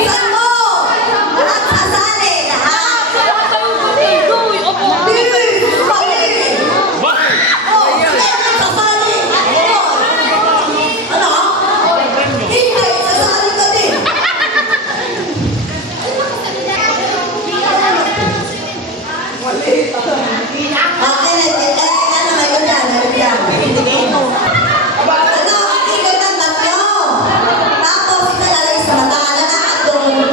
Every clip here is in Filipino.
Buksan mo! At sasali lahat! Tapos ilalagay sa mata, lalakad doon.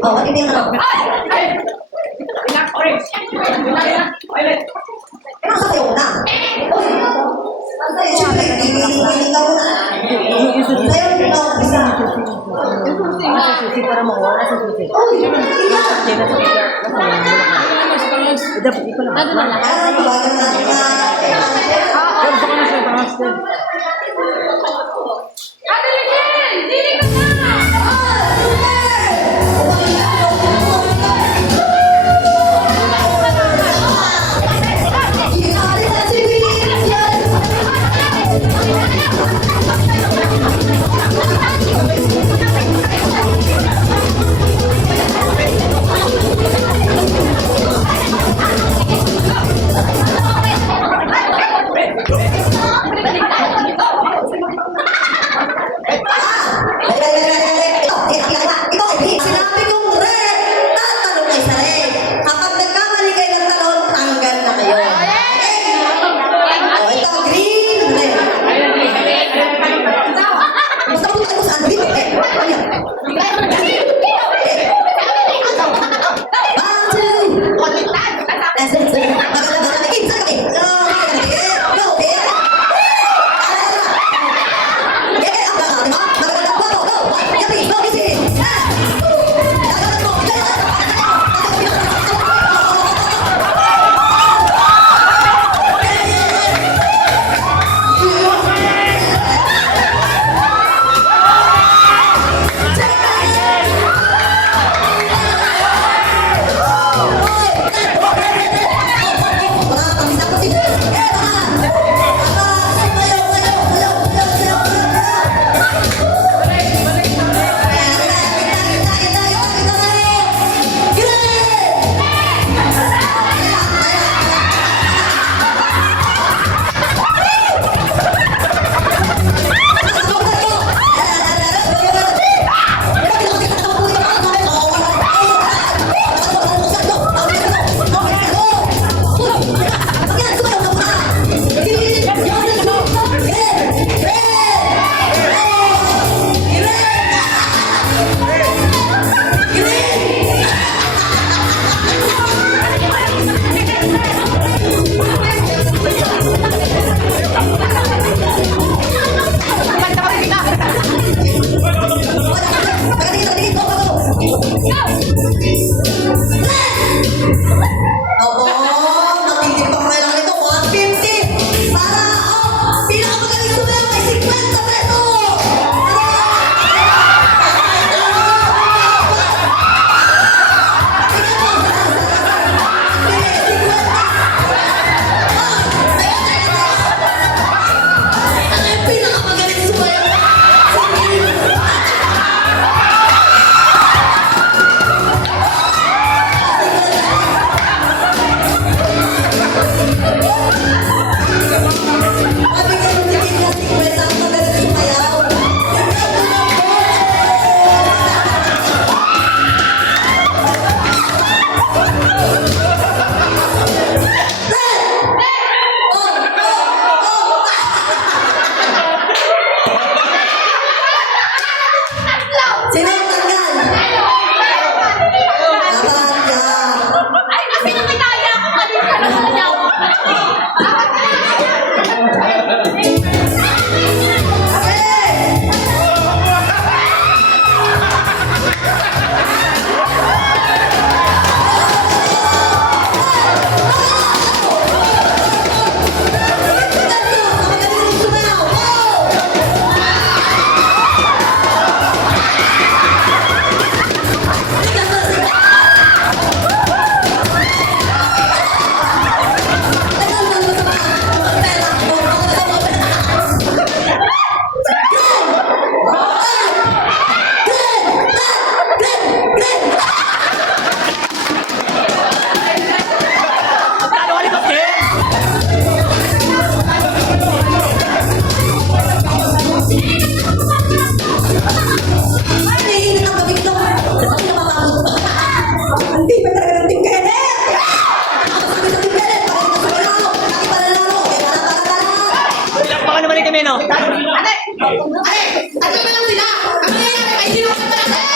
Oh, what do you think? Emang sa yung na? Siyempre, hindi ka muna. Sa'yo, no, isa. Susi para mawala sa susi. Oh, iya. Kaya sa susi. Dapat ikaw na. Ah, bago na na. Gusto ko na siya. Pangastin. no? Ate! Ate na lang sila! Ang nangyayari ay sinukat pa natin!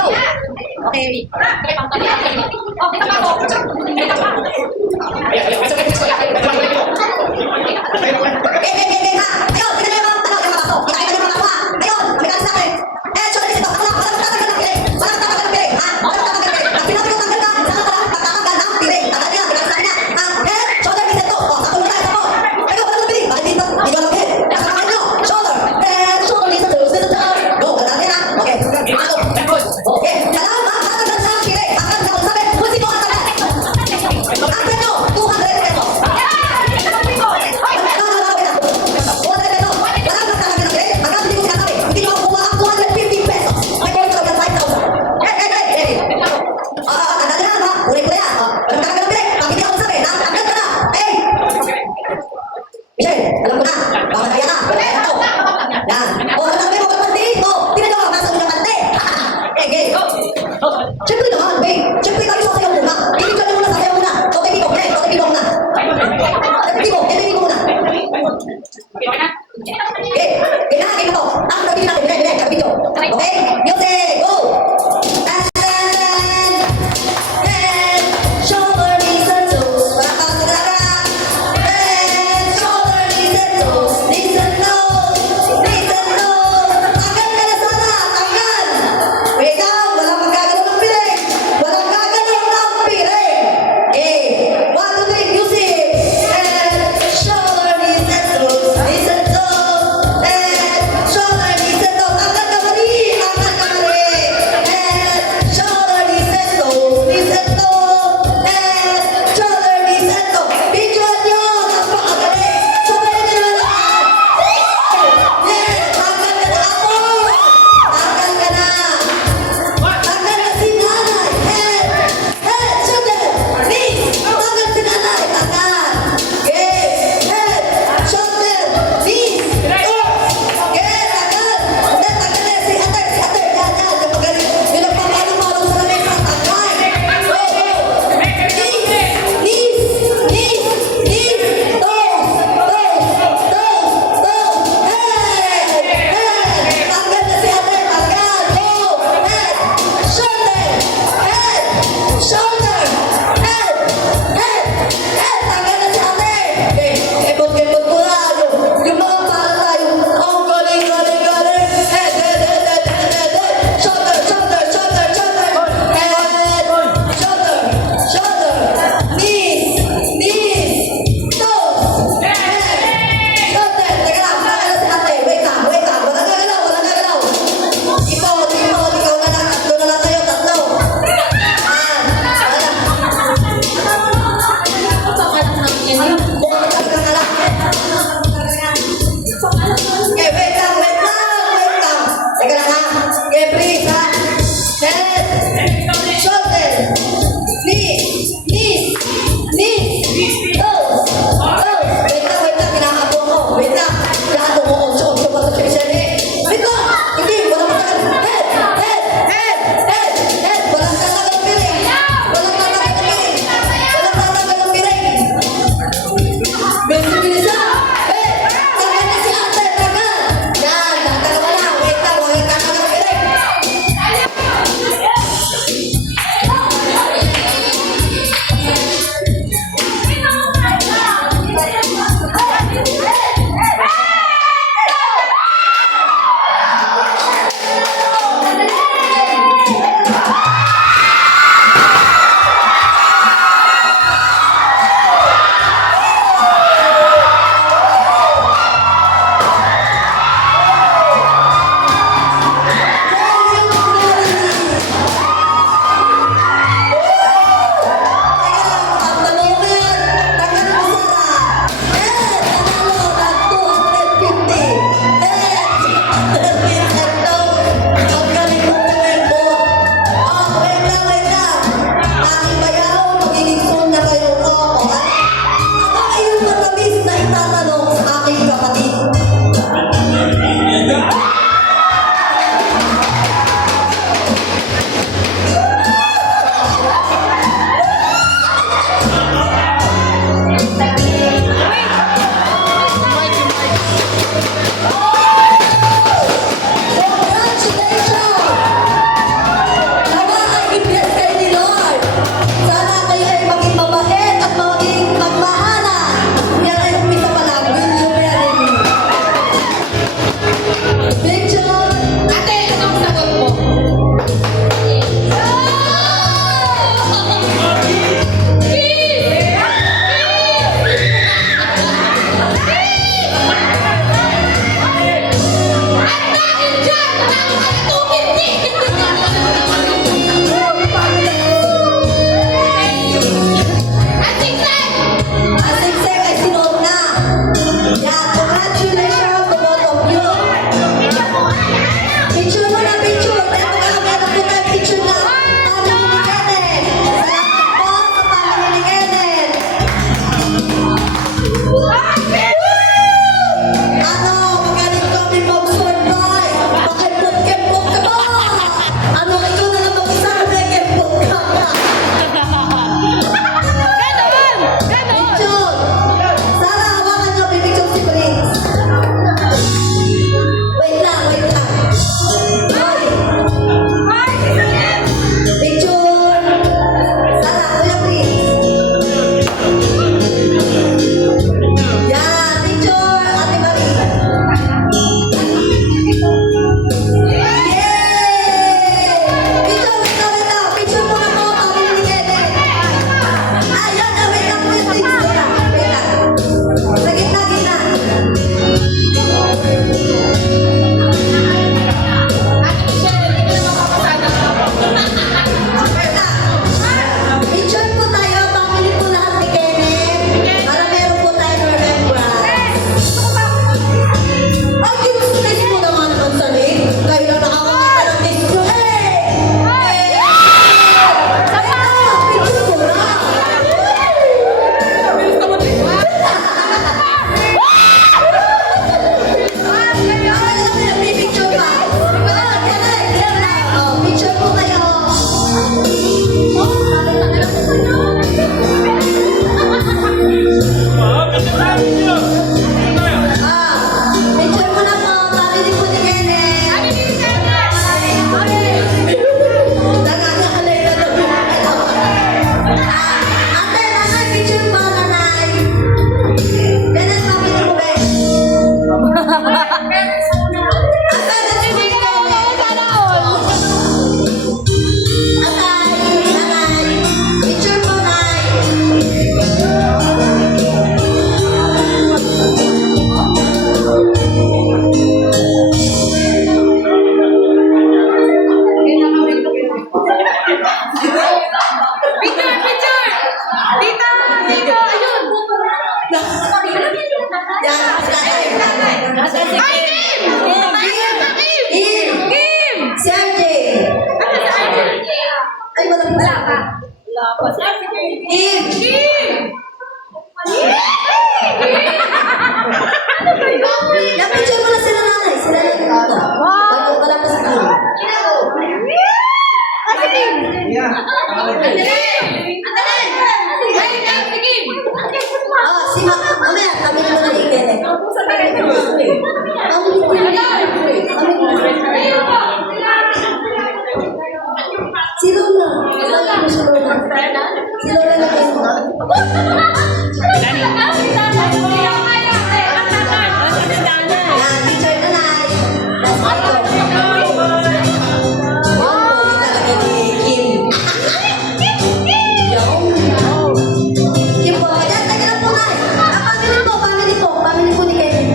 Yan! Yan! Okay. Siyempre naman, babe. Siyempre tayo sasayaw muna. Hindi ka muna sasayaw muna. Okay, Biko. Okay, Biko muna. Biko, Biko muna. Okay, kailangan ito. Ang sabi natin, binay, video. Okay, music, go! And shoulder, knees and toes. Palakpak sa talaga. And shoulder, knees and toes. Knees and toes. Knees and toes. Tanggal ka na sana. Tanggal. Wait lang, walang magkagano ng piling. Walang gagano ng piling. Okay, 1, 2, 3, music. And shoulder, knees and toes. Knees and toes. And shoulder, knees and toes. Tanggal ka mali. Tanggal ka mali. And shoulder, knees and toes. Knees and toes. And shoulder, knees and toes. Videoan nyo. Napakagaling. Sabayan nyo naman lahat. Yes, tanggal ka na ako. Tanggal ka na. Tanggal na si nanay. Head, shoulder, knees. Tanggal si nanay. Tanggal. Okay. Head, shoulder, knees. Toes. Okay, tanggal. Hindi, tanggal na si ate. Si ate. Yan, yan. Yung magaling. Yung nagpapalong-palong sa lamesa. Tanggal. Go, go. Knees, knees, knees. Toes, toes, toes, toes. Head, head. Tanggal na si ate. Tanggal. Go. Head, shoulder, head, shoulder, head, head, head. Tanggal na si ate. Okay, kebot-kebot mo na. Yung mga para tayo. Ang galing, galing, galing. Head, head, head, head, head, head, head. Shoulder, shoulder, shoulder, shoulder. Head, shoulder, shoulder. Knees, knees, toes, head, shoulder. Teka lang, tanggal na si ate. Wait lang, wait lang. Walang gagalaw, walang gagalaw. Ikaw na lang. Tatlo na lang kayo, tatlo. Bukod ka na lang. Okay, wait lang, wait lang, wait lang. Teka lang ha. Okay, please ha. Head, shoulder, knees, knees, knees, toes, toes. Wait lang, kinakapo ko. Wait lang. Kinakapo ko. Unso pa ito siya siya. Wait lang. Hindi, walang matagal. Head, head, head, head, head. Walang tatagal ng piling. Walang tatagal ng piling. Walang tatagal ng piling. Bilis na! Eh! Tanggal na si ate! Tanggal! Yan! Tanggal ka na! Wait lang! Huwag kang tanggal ng piling! Ay, wala pa. Wala pa. Kim! Napicture mo na sila nanay. Sila lang yung ito. Bago wala pa sa Kim. Oh, si mamaya, kami naman na ikene. Si Lola. Si Lola. Si Lola na kayo. Yan, teacher nanay. Last ito. Wow, talaga ni Kim. Yung. Kim po, yan, taga lang po nay. Family po ni Kevin.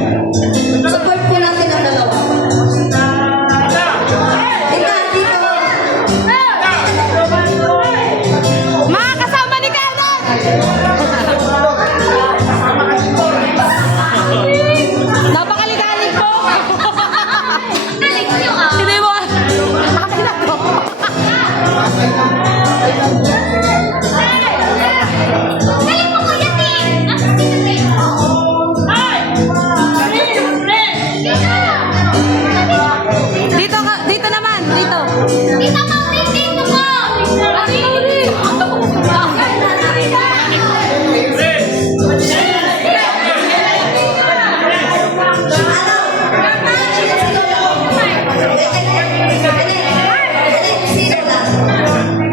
Support po natin ang dalawa. Ika, dito. Mga kasama ni Kenan! Napakaligalig po! Hindi mo. Akin na to. Dito naman, dito.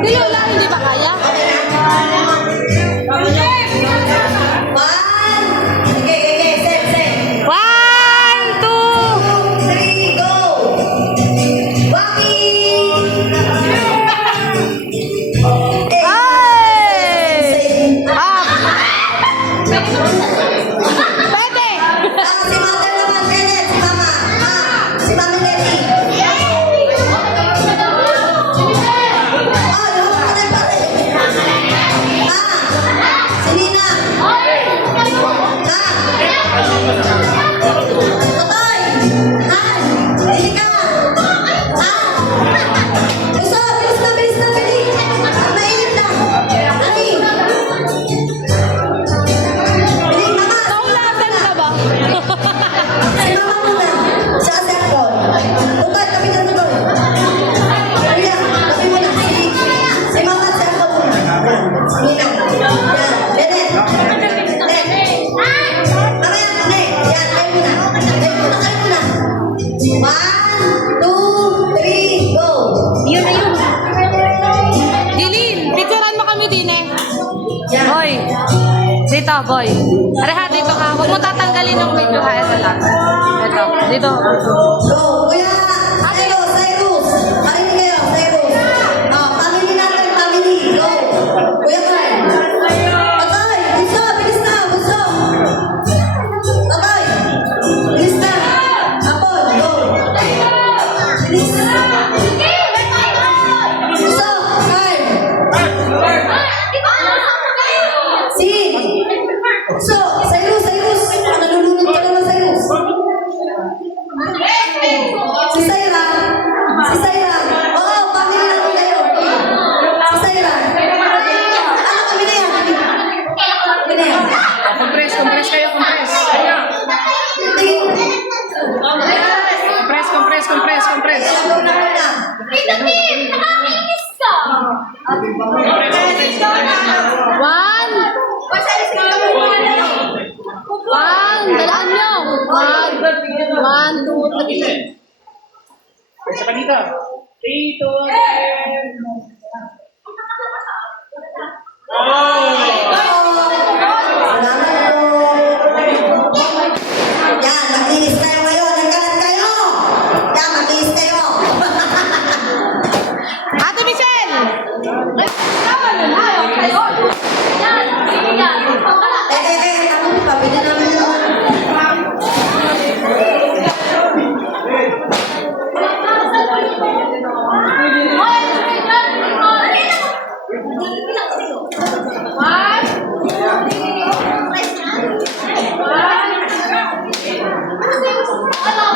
Si Lola, hindi ba kaya? One, two. Ay! Pwede! Kaulatan ka ba? Gilin, picturean mo kami din eh. Boy. Dito, boy. Areha, dito ka. Huwag mo tatanggalin ng video ha. Ito lang. Ito. Dito. So, Cyrus, nalulunod ka naman, Cyrus. Si Syra. Oo, family natin kayo. Si Syra. Ano, kami na yan. Kami na yan. Compress kayo, compress. Compress. One. Dalaan nyo. One, two, three. Sa kanita. 3, 2, 1. Yan, maglinis kayo ngayon. Nagkalat kayo. Yan, maglinis kayo. Ate Michelle! Ako, pabili namin yun. Ano?